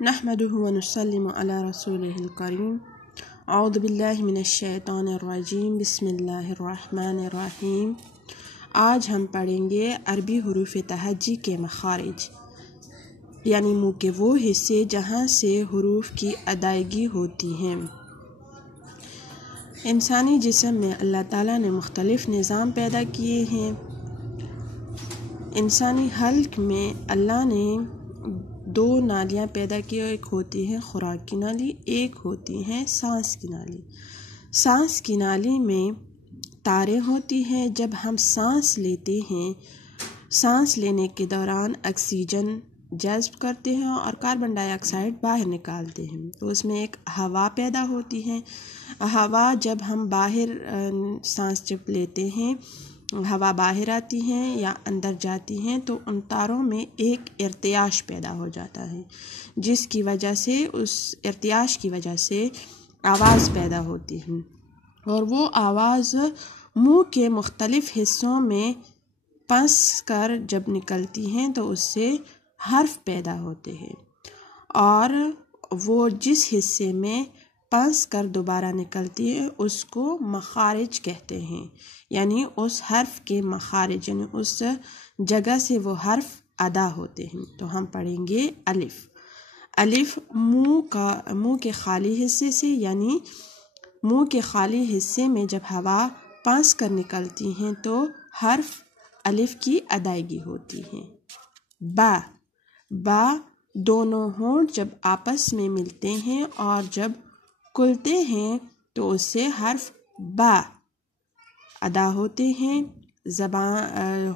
نحمده ونسلم علی رسوله الکریم اعوذ باللہ من الشیطان الرجیم بسم اللہ الرحمن الرحیم۔ آج ہم پڑھیں گے عربی حروف تہجی کے مخارج، یعنی منہ کے وہ حصے جہاں سے حروف کی ادائیگی ہوتی ہیں۔ انسانی جسم میں اللہ تعالیٰ نے مختلف نظام پیدا کیے ہیں۔ انسانی حلق میں اللہ نے 2 نالیاں پیدا کی، ایک ہوتی ہے خوراک کی نالی، ایک ہوتی ہے سانس کی نالی۔ سانس کی نالی میں تاریں ہوتی ہیں۔ جب ہم سانس لیتے ہیں، سانس لینے کے دوران آکسیجن جذب کرتے ہیں اور کاربن ڈائی آکسائڈ باہر نکالتے ہیں، تو اس میں ایک ہوا پیدا ہوتی ہے۔ ہوا جب ہم باہر سانس جب لیتے ہیں، ہوا باہر آتی ہے یا اندر جاتی ہیں تو ان تاروں میں ایک ارتعاش پیدا ہو جاتا ہے، جس کی وجہ سے اس ارتعاش کی وجہ سے آواز پیدا ہوتی ہے، اور وہ آواز منہ کے مختلف حصوں میں پنس کر جب نکلتی ہیں تو اس سے حرف پیدا ہوتے ہیں، اور وہ جس حصے میں پنس کر دوبارہ نکلتی ہے اس کو مخارج کہتے ہیں، یعنی اس حرف کے مخارج، یعنی اس جگہ سے وہ حرف ادا ہوتے ہیں۔ تو ہم پڑھیں گے الف۔ الف منہ کے خالی حصے سے، یعنی منہ کے خالی حصے میں جب ہوا پنس کر نکلتی ہیں تو حرف الف کی ادائیگی ہوتی ہے۔ با۔ با دونوں ہونٹ جب آپس میں ملتے ہیں اور جب کھلتے ہیں تو اس سے حرف با ادا ہوتے ہیں۔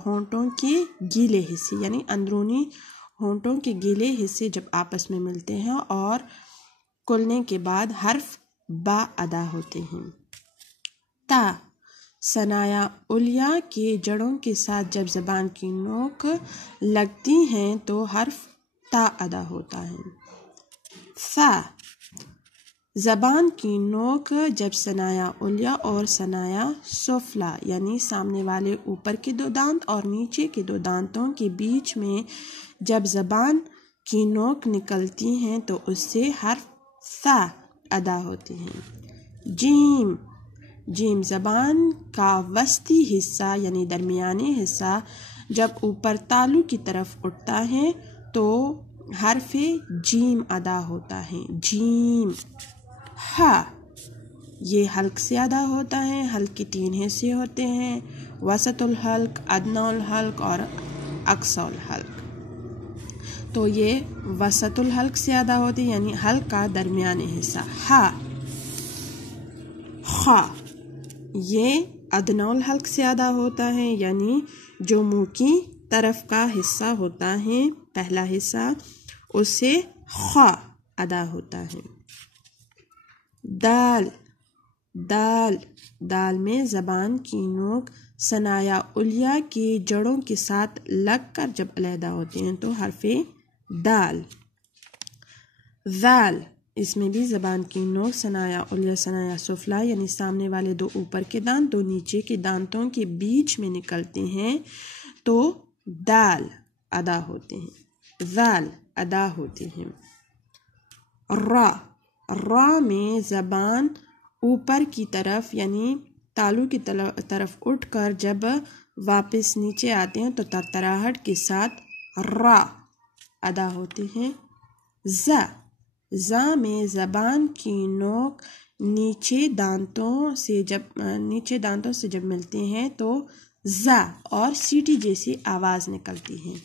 ہونٹوں کے گیلے حصے، یعنی اندرونی ہونٹوں کے گیلے حصے جب آپس میں ملتے ہیں اور کھلنے کے بعد حرف با ادا ہوتے ہیں۔ تا۔ ثنایا علیہ کے جڑوں کے ساتھ جب زبان کی نوک لگتی ہیں تو حرف تا ادا ہوتا ہے۔ ثا۔ زبان کی نوک جب ثنایا علیہ اور ثنایا سفلی، یعنی سامنے والے اوپر کے 2 دانت اور نیچے کے 2 دانتوں کے بیچ میں جب زبان کی نوک نکلتی ہیں تو اس سے حرف ثا ادا ہوتی ہیں۔ جیم۔ جیم زبان کا وسطی حصہ، یعنی درمیانی حصہ جب اوپر تالو کی طرف اٹھتا ہے تو حرف جیم ادا ہوتا ہے، جیم۔ ہا۔ یہ حلق سے ادا ہوتا ہے۔ حلق کے 3 حصے ہوتے ہیں، وسط الحلق، ادنی الحلق اور اقصی الحلق۔ تو یہ وسط الحلق سے ادا ہوتی ہے، یعنی حلق کا درمیانی حصہ۔ ہا۔ خا۔ یہ ادنی الحلق سے ادا ہوتا ہے، یعنی جو منہ کی طرف کا حصہ ہوتا ہے، پہلا حصہ، اس سے خا ادا ہوتا ہے۔ دال۔ دال۔ دال میں زبان کی نوک ثنایا علیہ کی جڑوں کے ساتھ لگ کر جب علیحدہ ہوتے ہیں تو حرف دال۔ ذال۔ اس میں بھی زبان کی نوک ثنایا علیہ ثنایا سفلی، یعنی سامنے والے 2 اوپر کے دانت 2 نیچے کے دانتوں کے بیچ میں نکلتے ہیں تو دال ادا ہوتے ہیں، ذال ادا ہوتے ہیں۔ را۔ را میں زبان اوپر کی طرف، یعنی تالو کی طرف اٹھ کر جب واپس نیچے آتے ہیں تو ترتراہٹ کے ساتھ را ادا ہوتے ہیں۔ زا۔ زا میں زبان کی نوک نیچے دانتوں سے جب ملتے ہیں تو زا اور سیٹی جیسی آواز نکلتی ہے۔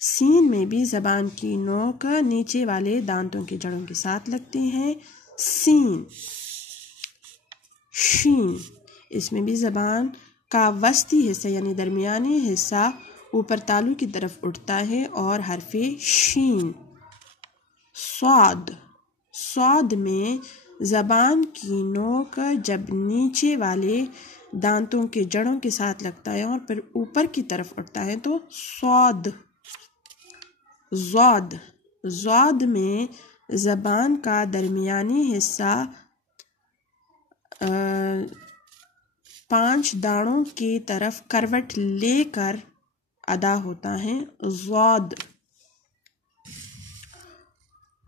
سین میں بھی زبان کی نوک نیچے والے دانتوں کے جڑوں کے ساتھ لگتے ہیں، سین۔ شین۔ اس میں بھی زبان کا وسطی حصہ، یعنی درمیانی حصہ اوپر تالو کی طرف اٹھتا ہے اور حرف شین۔ صاد۔ صاد میں زبان کی نوک جب نیچے والے دانتوں کے جڑوں کے ساتھ لگتا ہے اور پھر اوپر کی طرف اٹھتا ہے تو صاد۔ ضاد۔ ضاد میں زبان کا درمیانی حصہ 5 دانتوں کی طرف کروٹ لے کر ادا ہوتا ہے، ضاد۔